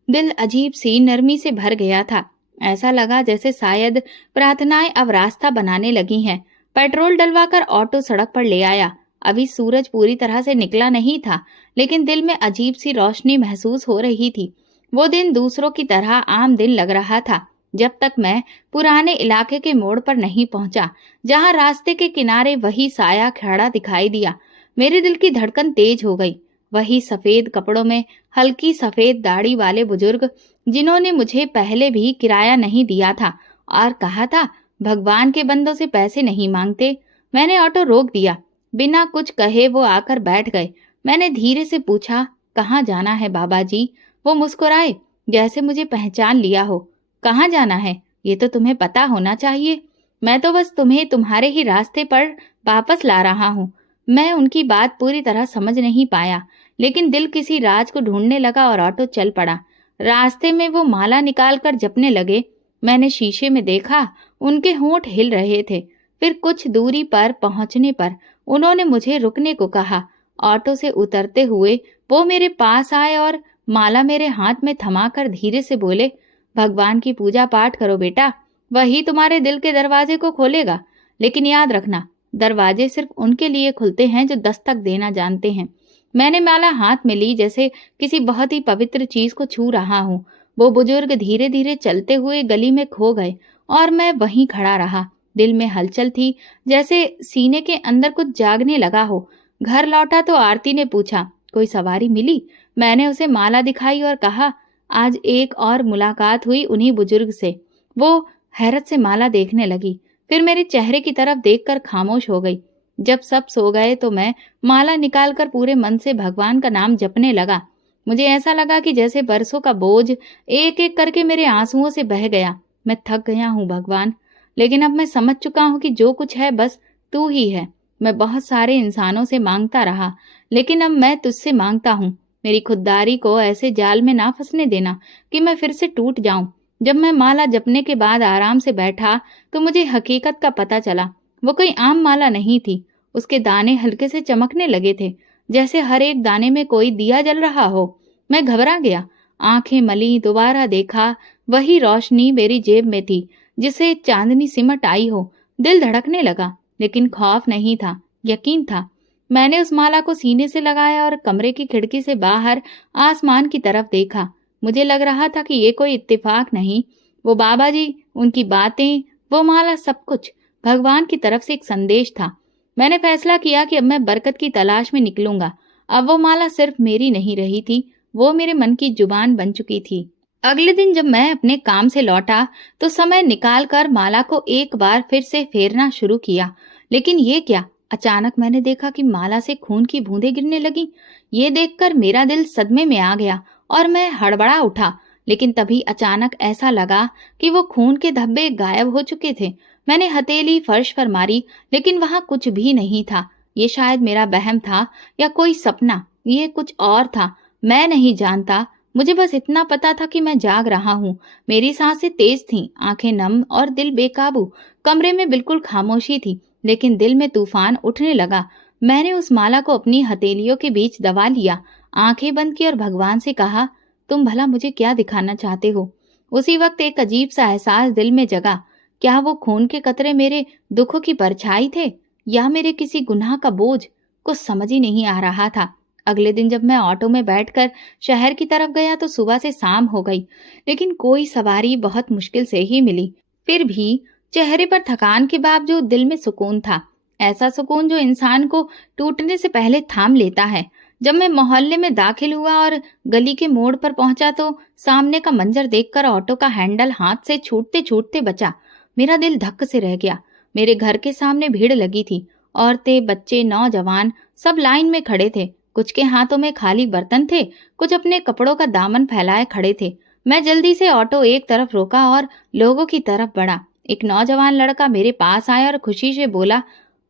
दिल अजीब सी नरमी से भर गया था। ऐसा लगा जैसे शायद प्रार्थनाएं अब रास्ता बनाने लगी हैं। पेट्रोल डलवाकर ऑटो सड़क पर ले आया। अभी सूरज पूरी तरह से निकला नहीं था, लेकिन दिल में अजीब सी रोशनी महसूस हो रही थी। वो दिन दूसरों की तरह आम दिन लग रहा था, जब तक मैं पुराने इलाके के मोड़ पर नहीं पहुंचा, जहां रास्ते के किनारे वही साया खड़ा दिखाई दिया। मेरे दिल की धड़कन तेज हो गई। वही सफेद कपड़ों में हल्की सफेद दाढ़ी वाले बुजुर्ग, जिन्होंने मुझे पहले भी किराया नहीं दिया था और कहा था, भगवान के बंदों से पैसे नहीं मांगते। मैंने ऑटो रोक दिया। बिना कुछ कहे वो आकर बैठ गए। मैंने धीरे से पूछा, कहाँ जाना है बाबा जी? वो मुस्कुराए, जैसे मुझे पहचान लिया हो। कहाँ जाना है, ये तो तुम्हें पता होना चाहिए। मैं तो बस तुम्हें तुम्हारे ही रास्ते पर वापस ला रहा हूँ। मैं उनकी बात पूरी तरह समझ नहीं पाया, लेकिन दिल किसी राज को ढूंढने लगा और ऑटो चल पड़ा। रास्ते में वो माला निकाल कर जपने लगे। मैंने शीशे में देखा, उनके होंठ हिल रहे थे। फिर कुछ दूरी पर पहुंचने पर उन्होंने मुझे रुकने को कहा। ऑटो से उतरते हुए वो मेरे पास आए और माला मेरे हाथ में थमाकर धीरे से बोले, भगवान की पूजा पाठ करो बेटा, वही तुम्हारे दिल के दरवाजे को खोलेगा। लेकिन याद रखना, दरवाजे सिर्फ उनके लिए खुलते हैं जो दस्तक देना जानते हैं। मैंने माला हाथ में ली, जैसे किसी बहुत ही पवित्र चीज को छू रहा हूँ। वो बुजुर्ग धीरे धीरे चलते हुए गली में खो गए और मैं वहीं खड़ा रहा। दिल में हलचल थी, जैसे सीने के अंदर कुछ जागने लगा हो। घर लौटा तो आरती ने पूछा, कोई सवारी मिली? मैंने उसे माला दिखाई और कहा, आज एक और मुलाकात हुई उन्हीं बुजुर्ग से। वो हैरत से माला देखने लगी, फिर मेरे चेहरे की तरफ देखकर खामोश हो गई। जब सब सो गए तो मैं माला निकालकर पूरे मन से भगवान का नाम जपने लगा। मुझे ऐसा लगा कि जैसे बरसों का बोझ एक एक करके मेरे आंसुओं से बह गया। मैं थक गया हूँ भगवान, लेकिन अब मैं समझ चुका हूँ कि जो कुछ है बस तू ही है। मैं बहुत सारे इंसानों से मांगता रहा, लेकिन अब मैं तुझसे मांगता हूँ, मेरी खुददारी को ऐसे जाल में ना फंसने देना कि मैं फिर से टूट जाऊं। जब मैं माला जपने के बाद आराम से बैठा तो मुझे हकीकत का पता चला। वो कोई आम माला नहीं थी। उसके दाने हल्के से चमकने लगे थे, जैसे हर एक दाने में कोई दिया जल रहा हो। मैं घबरा गया, आंखें मली, दोबारा देखा, वही रोशनी मेरी जेब में थी जिसे चांदनी सिमट आई हो। दिल धड़कने लगा, लेकिन खौफ नहीं था, यकीन था। मैंने उस माला को सीने से लगाया और कमरे की खिड़की से बाहर आसमान की तरफ देखा। मुझे लग रहा था कि ये कोई इत्तेफाक नहीं, वो बाबा जी, उनकी बातें, वो माला, सब कुछ भगवान की तरफ से एक संदेश था। मैंने फैसला किया कि अब मैं बरकत की तलाश में निकलूंगा। अब वो माला सिर्फ मेरी नहीं रही थी, वो मेरे मन की जुबान बन चुकी थी। अगले दिन जब मैं अपने काम से लौटा तो समय निकालकर माला को एक बार फिर से फेरना शुरू किया। लेकिन ये क्या, अचानक मैंने देखा कि माला से खून की बूंदें गिरने लगी। ये देखकर मेरा दिल सदमे में आ गया और मैं हड़बड़ा उठा। लेकिन तभी अचानक ऐसा लगा कि वो खून के धब्बे गायब हो चुके थे। मैंने हथेली फर्श पर मारी, लेकिन वहां कुछ भी नहीं था। ये शायद मेरा वहम था या कोई सपना, ये कुछ और था, मैं नहीं जानता। मुझे बस इतना पता था कि मैं जाग रहा हूँ। मेरी सांसें तेज थीं, आंखें नम और दिल बेकाबू। कमरे में बिल्कुल खामोशी थी, लेकिन दिल में तूफान उठने लगा। मैंने उस माला को अपनी हथेलियों के बीच दबा लिया, आंखें बंद की और भगवान से कहा, तुम भला मुझे क्या दिखाना चाहते हो? उसी वक्त एक अजीब सा एहसास दिल में जगा। क्या वो खून के कतरे मेरे दुखों की परछाई थे या मेरे किसी गुनाह का बोझ? कुछ समझ ही नहीं आ रहा था। अगले दिन जब मैं ऑटो में बैठकर शहर की तरफ गया तो सुबह से शाम हो गई, लेकिन कोई सवारी बहुत मुश्किल से ही मिली। फिर भी चेहरे पर थकान के बावजूद दिल में सुकून था, ऐसा सुकून जो इंसान को टूटने से पहले थाम लेता है। जब मैं मोहल्ले में दाखिल हुआ और गली के मोड़ पर पहुंचा तो सामने का मंजर देखकर ऑटो का हैंडल हाथ से छूटते छूटते बचा। मेरा दिल धक्क से रह गया। मेरे घर के सामने भीड़ लगी थी, औरतें, बच्चे, नौजवान सब लाइन में खड़े थे। कुछ के हाथों में खाली बर्तन थे, कुछ अपने कपड़ों का दामन फैलाए खड़े थे। मैं जल्दी से ऑटो एक तरफ रोका और लोगों की तरफ बढ़ा। एक नौजवान लड़का मेरे पास आया और खुशी से बोला,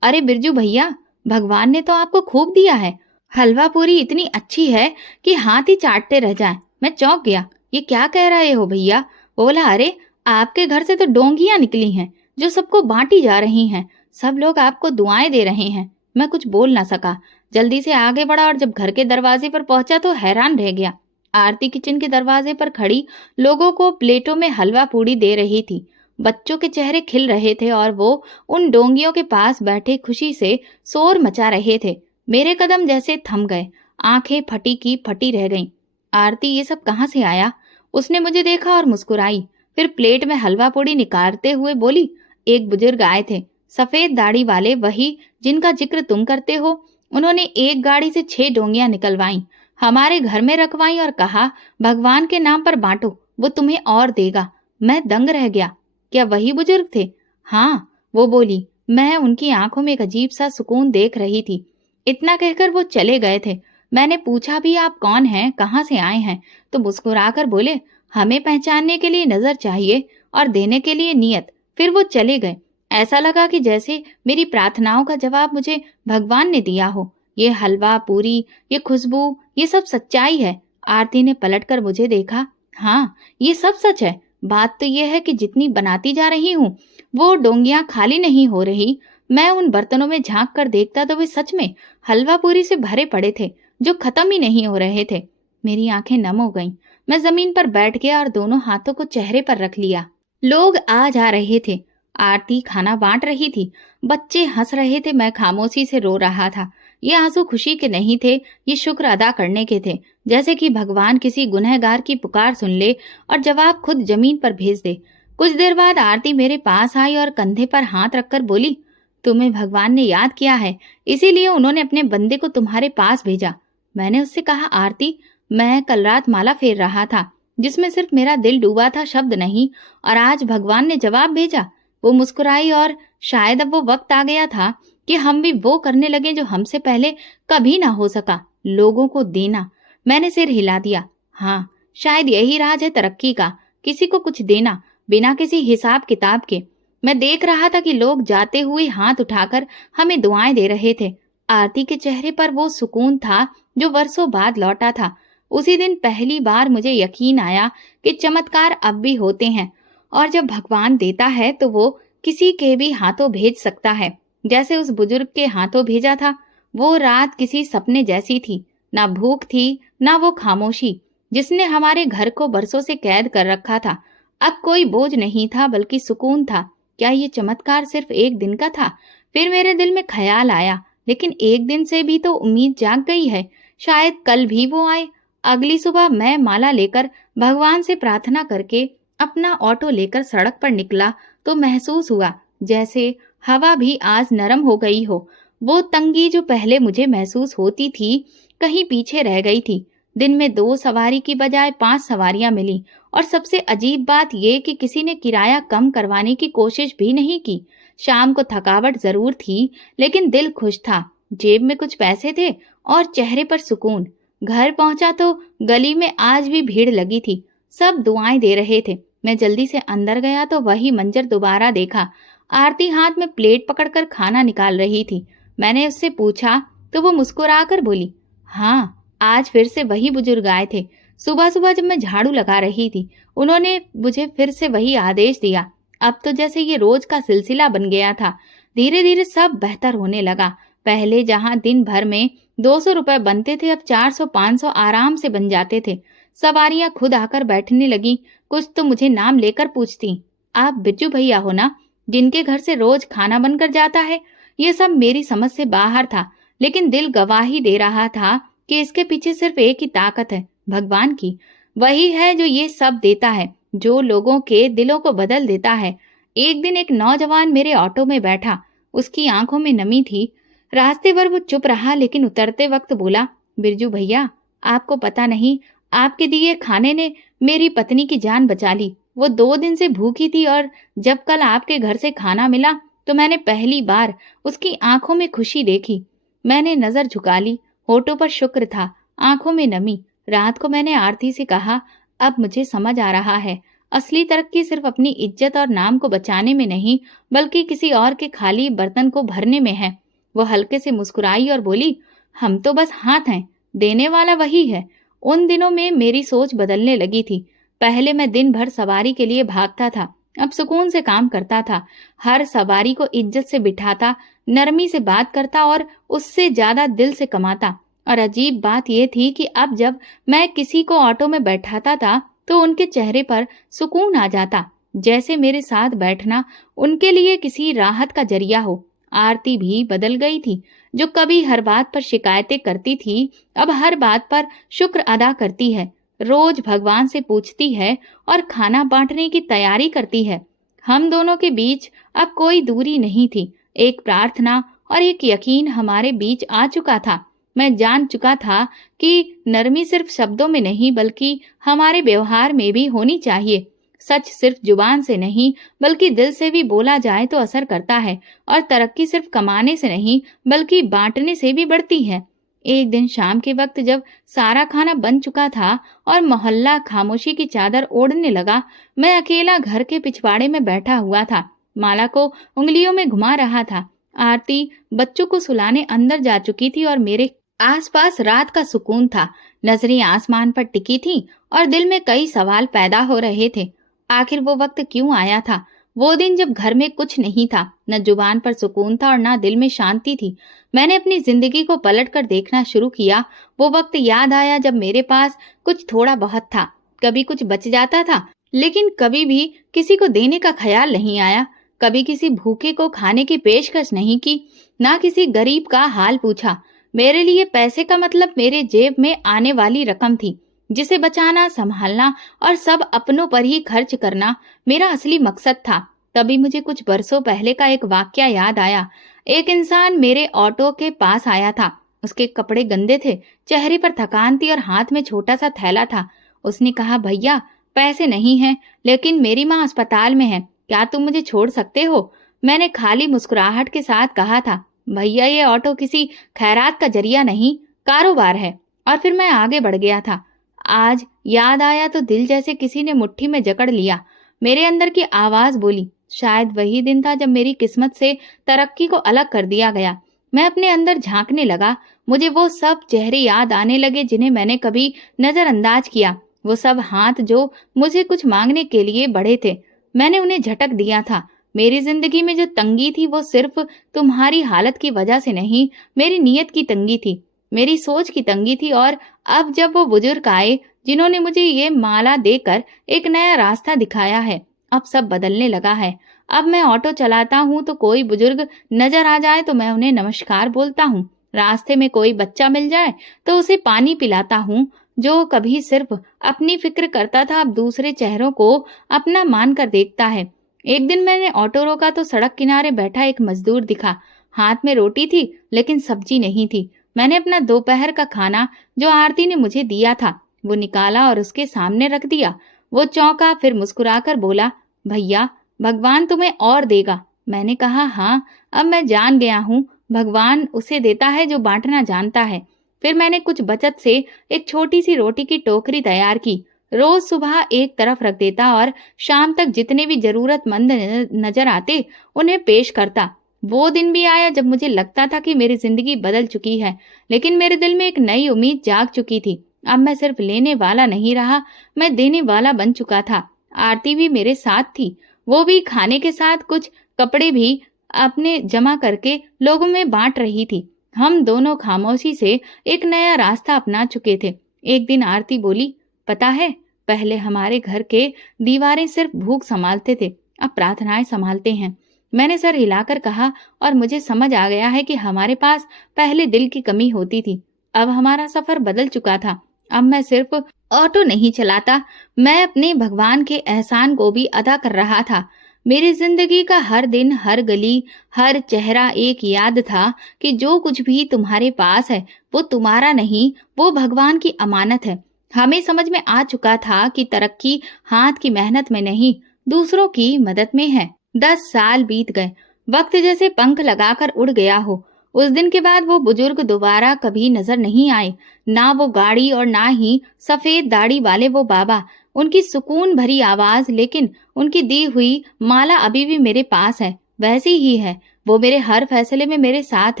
अरे बिरजू भैया, भगवान ने तो आपको खूब दिया है। हलवा पूरी इतनी अच्छी है कि हाथ ही चाटते रह जाएं। मैं चौंक गया, ये क्या कह रहे हो भैया? बोला, अरे आपके घर से तो डोंगियां निकली हैं जो सबको बांटी जा रही हैं। सब लोग आपको दुआएं दे रहे हैं। मैं कुछ बोल ना सका, जल्दी से आगे बढ़ा और जब घर के दरवाजे पर पहुंचा तो हैरान रह गया। आरती किचन के दरवाजे पर खड़ी लोगों को प्लेटों में हलवा पूड़ी दे रही थी। बच्चों के चेहरे खिल रहे थे और वो उन डोंगियों के पास बैठे खुशी से शोर मचा रहे थे। मेरे कदम जैसे थम गए, आंखें फटी की फटी रह गईं। आरती, ये सब कहाँ से आया? उसने मुझे देखा और मुस्कुराई, फिर प्लेट में हलवा पूड़ी निकालते हुए बोली, एक बुजुर्ग आए थे, सफेद दाढ़ी वाले, वही जिनका जिक्र तुम करते हो। उन्होंने एक गाड़ी से 6 डोंगियां निकलवाई, हमारे घर में रखवाई और कहा, भगवान के नाम पर बांटो, वो तुम्हें और देगा। मैं दंग रह गया। क्या वही बुजुर्ग थे? हाँ, वो बोली। मैं उनकी आंखों में एक अजीब सा सुकून देख रही थी। इतना कहकर वो चले गए थे। मैंने पूछा भी आप कौन हैं, कहाँ से आए हैं, तो मुस्कुराकर बोले हमें पहचानने के लिए नजर चाहिए और देने के लिए नियत। फिर वो चले गए। ऐसा लगा कि जैसे मेरी प्रार्थनाओं का जवाब मुझे भगवान ने दिया हो। ये हलवा पूरी, ये खुशबू, ये सब सच्चाई है। आरती ने पलटकर मुझे देखा। हाँ, ये सब सच है। बात तो ये है कि जितनी बनाती जा रही हूँ वो डोंगियां खाली नहीं हो रही। मैं उन बर्तनों में झांक कर देखता तो वे सच में हलवा पूरी से भरे पड़े थे, जो खत्म ही नहीं हो रहे थे। मेरी आंखें नम हो गईं। मैं जमीन पर बैठ गया और दोनों हाथों को चेहरे पर रख लिया। लोग आ जा रहे थे। आरती खाना बांट रही थी। बच्चे हंस रहे थे। मैं खामोशी से रो रहा था। ये आंसू खुशी के नहीं थे, ये शुक्र अदा करने के थे। जैसे कि भगवान किसी गुनहगार की पुकार सुन ले और जवाब खुद जमीन पर भेज दे। कुछ देर बाद आरती मेरे पास आई और कंधे पर हाथ रखकर बोली, तुम्हें भगवान ने याद किया है, इसीलिए उन्होंने अपने बंदे को तुम्हारे पास भेजा। मैंने उससे कहा, आरती, मैं कल रात माला फेर रहा था जिसमें सिर्फ मेरा दिल डूबा था, शब्द नहीं, और आज भगवान ने जवाब भेजा। वो मुस्कुराई और शायद अब वो वक्त आ गया था कि हम भी वो करने लगे जो हमसे पहले कभी ना हो सका, लोगों को देना। मैंने सिर हिला दिया। हाँ, शायद यही राज है तरक्की का, किसी को कुछ देना बिना किसी हिसाब किताब के। मैं देख रहा था कि लोग जाते हुए हाथ उठाकर हमें दुआएं दे रहे थे। आरती के चेहरे पर वो सुकून था जो वर्षों बाद लौटा था। उसी दिन पहली बार मुझे यकीन आया कि चमत्कार अब भी होते हैं, और जब भगवान देता है तो वो किसी के भी हाथों भेज सकता है, जैसे उस बुजुर्ग के हाथों भेजा था। वो रात किसी सपने जैसी थी। ना भूख थी, ना वो खामोशी जिसने हमारे घर को बरसों से कैद कर रखा था। अब कोई बोझ नहीं था, बल्कि सुकून था। क्या ये चमत्कार सिर्फ एक दिन का था? फिर मेरे दिल में ख्याल आया, लेकिन एक दिन से भी तो उम्मीद जाग गई है, शायद कल भी वो आए। अगली सुबह मैं माला लेकर भगवान से प्रार्थना करके अपना ऑटो लेकर सड़क पर निकला तो महसूस हुआ जैसे हवा भी आज नरम हो गई हो। वो तंगी जो पहले मुझे महसूस होती थी, कहीं पीछे रह गई थी। दिन में 2 सवारी की बजाय 5 सवारियां मिली, और सबसे अजीब बात ये कि किसी ने किराया कम करवाने की कोशिश भी नहीं की। शाम को थकावट जरूर थी, लेकिन दिल खुश था। जेब में कुछ पैसे थे और चेहरे पर सुकून। घर पहुंचा तो गली में आज भी भीड़ लगी थी, सब दुआएं दे रहे थे। मैं जल्दी से अंदर गया तो वही मंजर दोबारा देखा। आरती हाथ में प्लेट पकड़कर खाना निकाल रही थी। मैंने उससे पूछा तो वो मुस्कुराकर बोली, हाँ, आज फिर से वही बुजुर्ग आए थे। सुबह सुबह जब मैं झाड़ू लगा रही थी, उन्होंने मुझे फिर से वही आदेश दिया। अब तो जैसे ये रोज का सिलसिला बन गया था। धीरे धीरे सब बेहतर होने लगा। पहले जहां दिन भर में 200 रुपए बनते थे, अब 400-500 आराम से बन जाते थे। सवारियां खुद आकर बैठने लगी। कुछ तो मुझे नाम लेकर पूछती, आप बिरजू भैया हो ना, जिनके घर से रोज खाना बनकर जाता है? ये सब मेरी समझ से बाहर था, लेकिन दिल गवाही दे रहा था कि इसके पीछे सिर्फ एक ही ताकत है, भगवान की। वही है जो ये सब देता है, जो लोगों के दिलों को बदल देता है। एक दिन एक नौजवान मेरे ऑटो में बैठा। उसकी आंखों में नमी थी। रास्ते भर वो चुप रहा, लेकिन उतरते वक्त बोला, बिरजू भैया, आपको पता नहीं, आपके दिए खाने ने मेरी पत्नी की जान बचा ली। वो 2 दिन से भूखी थी, और जब कल आपके घर से खाना मिला तो मैंने पहली बार उसकी आंखों में खुशी देखी। मैंने नजर झुका ली। होठों पर शुक्र था, आंखों में नमी। रात को मैंने आरती से कहा, अब मुझे समझ आ रहा है, असली तरक्की सिर्फ अपनी इज्जत और नाम को बचाने में नहीं, बल्कि किसी और के खाली बर्तन को भरने में है। वो हल्के से मुस्कुराई और बोली, हम तो बस हाथ हैं, देने वाला वही है। उन दिनों में मेरी सोच बदलने लगी थी। पहले मैं दिन भर सवारी के लिए भागता था, अब सुकून से काम करता था। हर सवारी को इज्जत से बिठाता, नरमी से बात करता और उससे ज्यादा दिल से कमाता। और अजीब बात यह थी कि अब जब मैं किसी को ऑटो में बैठाता था तो उनके चेहरे पर सुकून आ जाता, जैसे मेरे साथ बैठना उनके लिए किसी राहत का जरिया हो। आरती भी बदल गई थी। जो कभी हर बात पर शिकायतें करती थी, अब हर बात पर शुक्र अदा करती है। रोज भगवान से पूछती है और खाना बांटने की तैयारी करती है। हम दोनों के बीच अब कोई दूरी नहीं थी। एक प्रार्थना और एक यकीन हमारे बीच आ चुका था। मैं जान चुका था कि नरमी सिर्फ शब्दों में नहीं, बल्कि हमारे व्यवहार में भी होनी चाहिए। सच सिर्फ जुबान से नहीं, बल्कि दिल से भी बोला जाए तो असर करता है। और तरक्की सिर्फ कमाने से नहीं, बल्कि बांटने से भी बढ़ती है। एक दिन शाम के वक्त जब सारा खाना बन चुका था और मोहल्ला खामोशी की चादर ओढ़ने लगा, मैं अकेला घर के पिछवाड़े में बैठा हुआ था। माला को उंगलियों में घुमा रहा था। आरती बच्चों को सुलाने अंदर जा चुकी थी और मेरे आसपास रात का सुकून था। नजरें आसमान पर टिकी थीं और दिल में कई सवाल पैदा हो रहे थे। आखिर वो वक्त क्यों आया था? वो दिन जब घर में कुछ नहीं था, न जुबान पर सुकून था और न दिल में शांति थी। मैंने अपनी जिंदगी को पलट कर देखना शुरू किया। वो वक्त याद आया जब मेरे पास कुछ थोड़ा बहुत था। कभी कुछ बच जाता था, लेकिन कभी भी किसी को देने का ख्याल नहीं आया। कभी किसी भूखे को खाने की पेशकश नहीं की, ना किसी गरीब का हाल पूछा। मेरे लिए पैसे का मतलब मेरे जेब में आने वाली रकम थी, जिसे बचाना, संभालना और सब अपनों पर ही खर्च करना मेरा असली मकसद था। तभी मुझे कुछ बरसों पहले का एक वाकया याद आया। एक इंसान मेरे ऑटो के पास आया था। उसके कपड़े गंदे थे, चेहरे पर थकान थी और हाथ में छोटा सा थैला था। उसने कहा, भैया पैसे नहीं हैं, लेकिन मेरी माँ अस्पताल में है, क्या तुम मुझे छोड़ सकते हो? मैंने खाली मुस्कुराहट के साथ कहा था, भैया ये ऑटो किसी खैरात का जरिया नहीं, कारोबार है। और फिर मैं आगे बढ़ गया था। आज याद आया तो दिल जैसे किसी ने मुट्ठी में जकड़ लिया। मेरे अंदर की आवाज बोली, शायद वही दिन था जब मेरी किस्मत से तरक्की को अलग कर दिया गया। मैं अपने अंदर झांकने लगा। मुझे वो सब चेहरे याद आने लगे जिन्हें मैंने कभी नजरअंदाज किया। वो सब हाथ जो मुझे कुछ मांगने के लिए बढ़े थे, मैंने उन्हें झटक दिया था। मेरी जिंदगी में जो तंगी थी वो सिर्फ तुम्हारी हालत की वजह से नहीं, मेरी नीयत की तंगी थी, मेरी सोच की तंगी थी। और अब जब वो बुजुर्ग आए जिन्होंने मुझे ये माला देकर एक नया रास्ता दिखाया है, अब सब बदलने लगा है। अब मैं ऑटो चलाता हूँ तो कोई बुजुर्ग नजर आ जाए तो मैं उन्हें नमस्कार बोलता हूँ। रास्ते में कोई बच्चा मिल जाए तो उसे पानी पिलाता हूँ। जो कभी सिर्फ अपनी फिक्र करता था, अब दूसरे चेहरों को अपना मानकर देखता है। एक दिन मैंने ऑटो रोका तो सड़क किनारे बैठा एक मजदूर दिखा। हाथ में रोटी थी, लेकिन सब्जी नहीं थी। मैंने अपना दोपहर का खाना जो आरती ने मुझे दिया था वो निकाला और उसके सामने रख दिया। वो चौंका, फिर मुस्कुराकर बोला, भैया भगवान तुम्हें और देगा। मैंने कहा, हाँ, अब मैं जान गया हूँ, भगवान उसे देता है जो बांटना जानता है। फिर मैंने कुछ बचत से एक छोटी सी रोटी की टोकरी तैयार की। रोज सुबह एक तरफ रख देता और शाम तक जितने भी जरूरतमंद नजर आते उन्हें पेश करता। वो दिन भी आया जब मुझे लगता था कि मेरी जिंदगी बदल चुकी है, लेकिन मेरे दिल में एक नई उम्मीद जाग चुकी थी। अब मैं सिर्फ लेने वाला नहीं रहा, मैं देने वाला बन चुका था। आरती भी मेरे साथ थी। वो भी खाने के साथ कुछ कपड़े भी अपने जमा करके लोगों में बांट रही थी। हम दोनों खामोशी से एक नया रास्ता अपना चुके थे। एक दिन आरती बोली, पता है, पहले हमारे घर के दीवारें सिर्फ भूख संभालते थे, अब प्रार्थनाएं संभालते हैं। मैंने सर हिलाकर कहा, और मुझे समझ आ गया है कि हमारे पास पहले दिल की कमी होती थी। अब हमारा सफर बदल चुका था। अब मैं सिर्फ ऑटो नहीं चलाता, मैं अपने भगवान के एहसान को भी अदा कर रहा था। मेरी जिंदगी का हर दिन, हर गली, हर चेहरा एक याद था कि जो कुछ भी तुम्हारे पास है वो तुम्हारा नहीं, वो भगवान की अमानत है। हमें समझ में आ चुका था कि तरक्की हाथ की मेहनत में नहीं, दूसरों की मदद में है। 10 साल बीत गए, वक्त जैसे पंख लगाकर उड़ गया हो। उस दिन के बाद वो बुजुर्ग दोबारा कभी नजर नहीं आए, ना वो गाड़ी और ना ही सफेद दाढ़ी वाले वो बाबा। उनकी सुकून भरी आवाज, लेकिन उनकी दी हुई माला अभी भी मेरे पास है, वैसी ही है। वो मेरे हर फैसले में मेरे साथ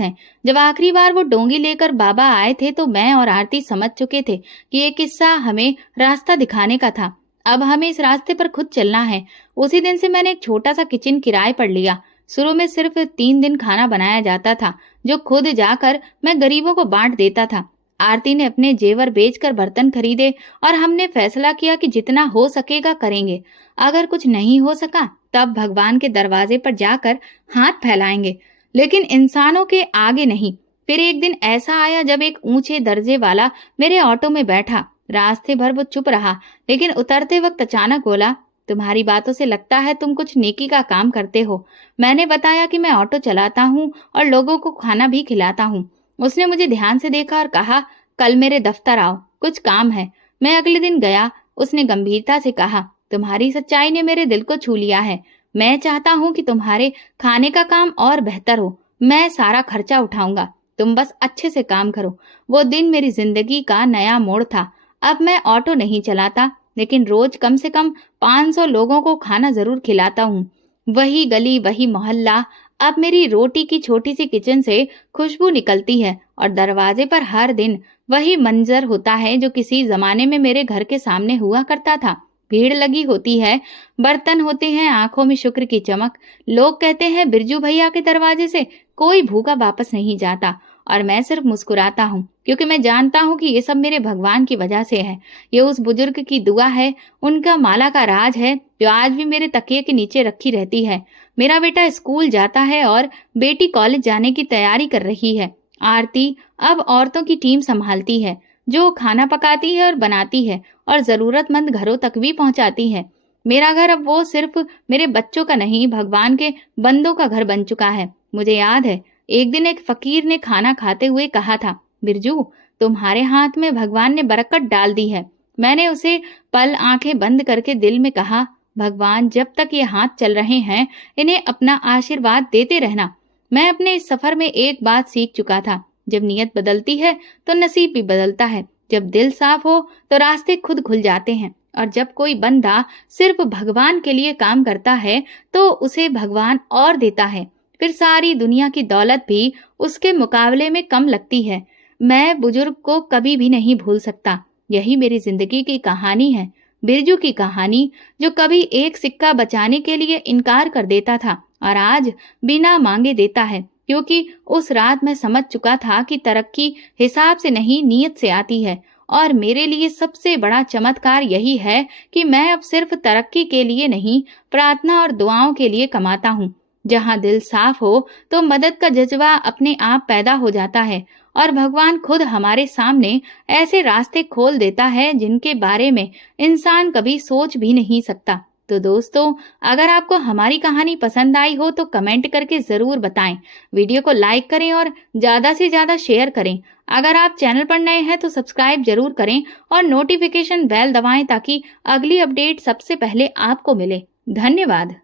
हैं। जब आखिरी बार वो डोंगी लेकर बाबा आए थे तो मैं और आरती समझ चुके थे कि ये किस्सा हमें रास्ता दिखाने का था। अब हमें इस रास्ते पर खुद चलना है। उसी दिन से मैंने एक छोटा सा किचन किराए पर लिया। शुरू में सिर्फ 3 दिन खाना बनाया जाता था, जो खुद जाकर मैं गरीबों को बांट देता था। आरती ने अपने जेवर बेचकर बर्तन खरीदे और हमने फैसला किया कि जितना हो सकेगा करेंगे। अगर कुछ नहीं हो सका तब भगवान के दरवाजे पर जाकर हाथ फैलाएंगे, लेकिन इंसानों के आगे नहीं। फिर एक दिन ऐसा आया जब एक ऊंचे दर्जे वाला मेरे ऑटो में बैठा। रास्ते भर वो चुप रहा, लेकिन उतरते वक्त अचानक बोला, तुम्हारी बातों से लगता है तुम कुछ नेकी का काम करते हो। मैंने बताया कि मैं ऑटो चलाता हूँ और लोगों को खाना भी खिलाता हूँ। उसने मुझे ध्यान से देखा और कहा, कल मेरे दफ्तर आओ, कुछ काम है। मैं अगले दिन गया। उसने गंभीरता से कहा, तुम्हारी सच्चाई ने मेरे दिल को छू लिया है। मैं चाहता हूँ कि तुम्हारे खाने का काम और बेहतर हो। मैं सारा खर्चा उठाऊंगा। तुम बस अच्छे से काम करो। वो दिन मेरी जिंदगी का नया मोड़ था। अब मैं ऑटो नहीं चलाता, लेकिन रोज कम से कम 500 लोगों को खाना जरूर खिलाता हूँ। वही गली, वही मोहल्ला। अब मेरी रोटी की छोटी सी किचन से खुशबू निकलती है और दरवाजे पर हर दिन वही मंजर होता है जो किसी जमाने में मेरे घर के सामने हुआ करता था। भीड़ लगी होती है, बर्तन होते हैं, आंखों में शुक्र की चमक। लोग कहते हैं बिरजू भैया के दरवाजे से कोई भूखा वापस नहीं जाता, और मैं सिर्फ मुस्कुराता हूँ, क्योंकि मैं जानता हूँ कि ये सब मेरे भगवान की वजह से है। ये उस बुजुर्ग की दुआ है, उनका माला का राज है जो आज भी मेरे तकिए के नीचे रखी रहती है। मेरा बेटा स्कूल जाता है और बेटी कॉलेज जाने की तैयारी कर रही है। आरती अब औरतों की टीम संभालती है, जो खाना पकाती है और बनाती है और जरूरतमंद घरों तक भी पहुंचाती है। मेरा घर अब वो सिर्फ मेरे बच्चों का नहीं, भगवान के बंदों का घर बन चुका है। मुझे याद है, एक दिन एक फकीर ने खाना खाते हुए कहा था, बिरजू, तुम्हारे हाथ में भगवान ने बरकत डाल दी है। मैंने उसे पल आंखें बंद करके दिल में कहा, भगवान, जब तक ये हाथ चल रहे हैं इन्हें अपना आशीर्वाद देते रहना। मैं अपने इस सफर में एक बात सीख चुका था, जब नीयत बदलती है तो नसीब भी बदलता है। जब दिल साफ हो तो रास्ते खुद खुल जाते हैं, और जब कोई बंदा सिर्फ भगवान के लिए काम करता है तो उसे भगवान और देता है। फिर सारी दुनिया की दौलत भी उसके मुकाबले में कम लगती है। मैं बुजुर्ग को कभी भी नहीं भूल सकता। यही मेरी जिंदगी की कहानी है, बिरजू की कहानी, जो कभी एक सिक्का बचाने के लिए इनकार कर देता था और आज बिना मांगे देता है, क्योंकि उस रात मैं समझ चुका था कि तरक्की हिसाब से नहीं, नीयत से आती है। और मेरे लिए सबसे बड़ा चमत्कार यही है कि मैं अब सिर्फ तरक्की के लिए नहीं, प्रार्थना और दुआओं के लिए कमाता हूँ। जहाँ दिल साफ हो तो मदद का जज्बा अपने आप पैदा हो जाता है, और भगवान खुद हमारे सामने ऐसे रास्ते खोल देता है जिनके बारे में इंसान कभी सोच भी नहीं सकता। तो दोस्तों, अगर आपको हमारी कहानी पसंद आई हो तो कमेंट करके जरूर बताएं। वीडियो को लाइक करें और ज्यादा से ज्यादा शेयर करें। अगर आप चैनल पर नए हैं तो सब्सक्राइब जरूर करें और नोटिफिकेशन बेल दबाएं ताकि अगली अपडेट सबसे पहले आपको मिले। धन्यवाद।